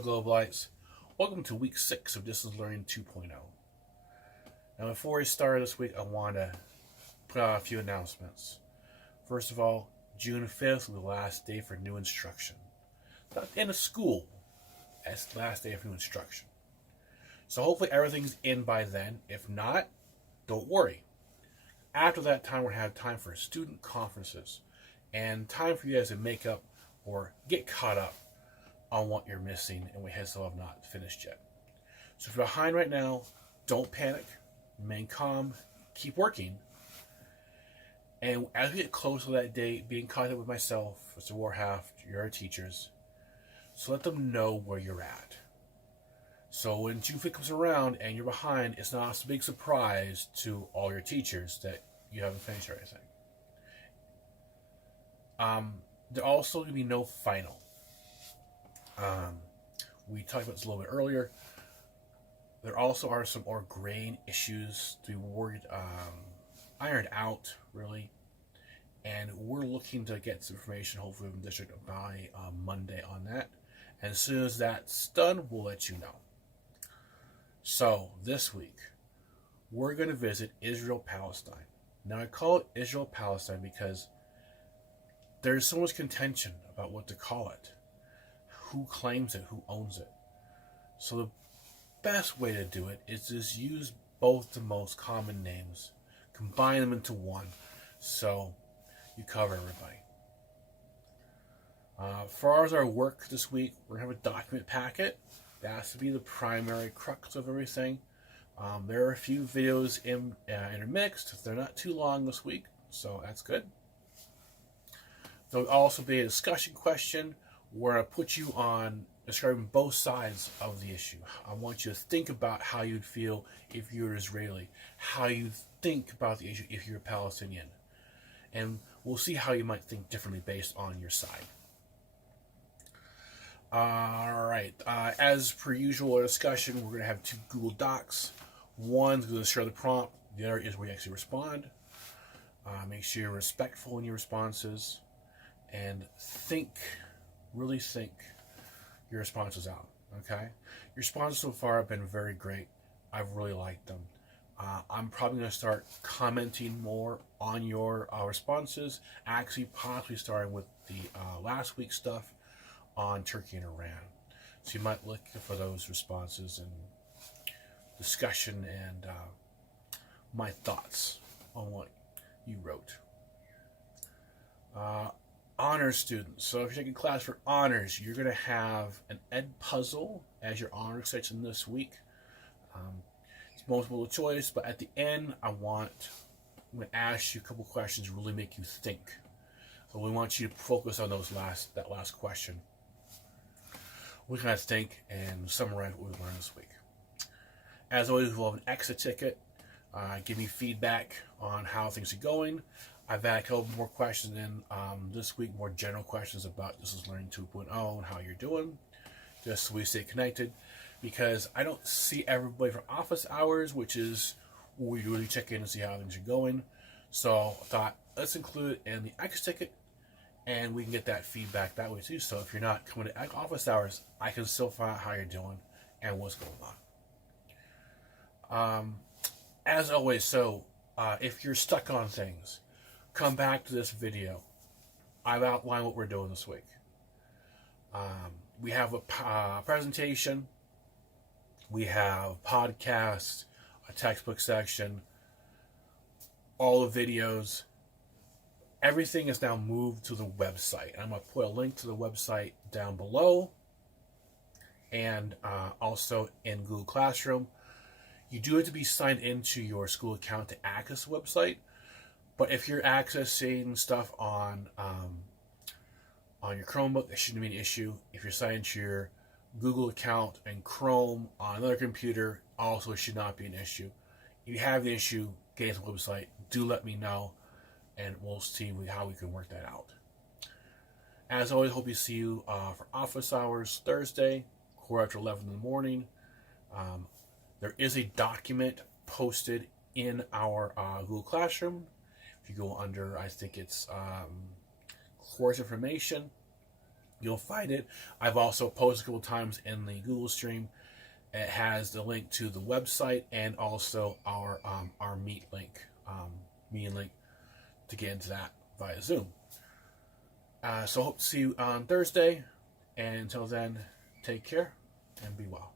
Globalites. Welcome to week 6 of Distance Learning 2.0. Now, before we start this week, I want to put out a few announcements. First of all, June 5th will be the last day for new instruction. Not the end of school, it's the last day of new instruction. So hopefully everything's in by then. If not, don't worry. After that time, we're going to have time for student conferences and time for you guys to make up or get caught up on what you're missing and we still have not finished yet. So if you're behind right now, don't panic, remain calm, keep working. And as we get close to that date, be in contact with myself, Mr. Warhaft, your teachers, so let them know where you're at. So when June 5th comes around and you're behind, it's not a big surprise to all your teachers that you haven't finished everything. There also going to be no final. We talked about this a little bit earlier. There also are some more grain issues to be ironed out, really. And we're looking to get some information, hopefully, from the district by Monday on that. And as soon as that's done, we'll let you know. So, this week, we're going to visit Israel-Palestine. Now, I call it Israel-Palestine because there's so much contention about what to call it. Who claims it, who owns it. So the best way to do it is just use both the most common names, combine them into one, so you cover everybody. As far as our work this week, we're going to have a document packet. That has to be the primary crux of everything. There are a few videos intermixed. They're not too long this week, so that's good. There'll also be a discussion question where I put you on describing both sides of the issue. I want you to think about how you'd feel if you're Israeli, how you think about the issue if you're a Palestinian. And we'll see how you might think differently based on your side. Alright, as per usual, our discussion, we're going to have two Google Docs. One's going to share the prompt, the other is where you actually respond. Make sure you're respectful in your responses, and really think your responses out, okay? Your responses so far have been very great. I've really liked them. I'm probably going to start commenting more on your responses, actually possibly starting with the last week's stuff on Turkey and Iran. So you might look for those responses and discussion and my thoughts on what you wrote. Honors students. So if you're taking class for honors, you're going to have an ed puzzle as your honor section this week. It's multiple choice, but at the end, I'm going to ask you a couple questions to really make you think. So we want you to focus on that last question. We kind of think and summarize what we learned this week. As always, we'll have an exit ticket. Give me feedback on how things are going. I've had a couple more questions in this week, more general questions about Distance Learning 2.0 and how you're doing, just so we stay connected, because I don't see everybody for office hours, which is where we really check in and see how things are going. So I thought, let's include it in the extra ticket, and we can get that feedback that way too. So if you're not coming to office hours, I can still find out how you're doing and what's going on. As always, so if you're stuck on things, come back to this video. I've outlined what we're doing this week. We have a presentation. We have podcasts, a textbook section, all the videos. Everything is now moved to the website. I'm going to put a link to the website down below and also in Google Classroom. You do have to be signed into your school account to access the website. But if you're accessing stuff on your Chromebook, that shouldn't be an issue. If you're signed into your Google account and Chrome on another computer, also should not be an issue. If you have the issue, get to the website. Do let me know, and we'll see how we can work that out. As always, hope you see you for office hours Thursday, quarter after 11 in the morning. There is a document posted in our Google Classroom. If you go under, I think it's course information, You'll find it. I've also posted a couple times in the Google stream. It has the link to the website and also our meet link, meeting link to get into that via Zoom. So hope to see you on Thursday. And until then, take care and be well.